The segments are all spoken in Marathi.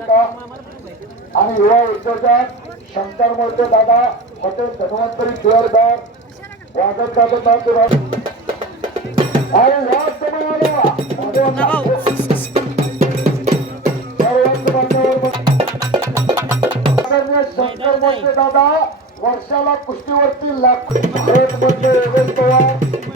आणि युवा उद्योजक शंकर मोर्चे दादा हॉटेल धन्वंतरी खेळदार वादक आणि शंकर मोर्चे दादा वर्षाला कुस्तीवरती लाख पवार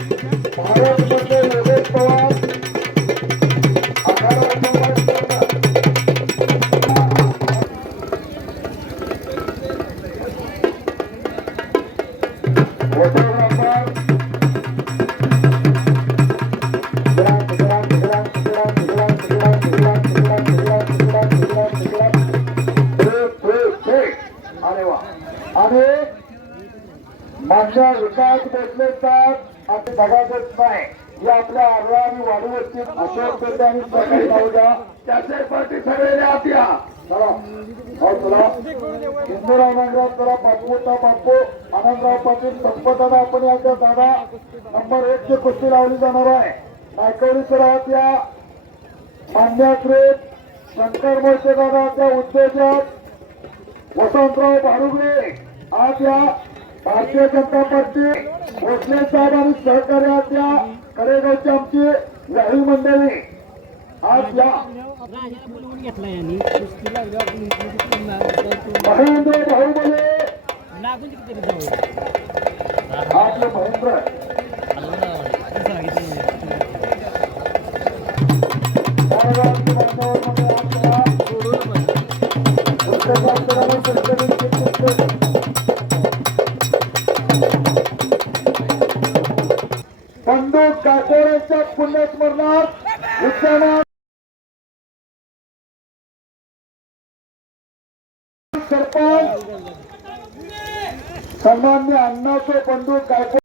माझ्या विकास बदलेचा आता बघायचंच नाही या आपल्या आर्वा आणि वाढवस्तीत अशोक पेटे आणि त्याचे पाठी ठरलेल्या आत चला. हो, चला. चला. बापूचा बापू आनंदराव पाटील आपण याच्या दादा. नंबर एक ची कुस्ती लावली जाणार आहे. नायकवडी सर या. मान्याकृत शंकर मोर्चे दादाच्या उद्योजक. वसंतराव भारुगडे आज या. भारतीय जनता पार्टी. भोसले साहेब आणि सहकार्याच्या करेगावची आमची राही मंडळी. आज या महेंद्र बाहुबले आपले महेंद्र. बंधू काकोड्याच्या पुण्यस्मरणात विद्यमान सरपंच. सन्मान्य अण्णाचे बंधू काय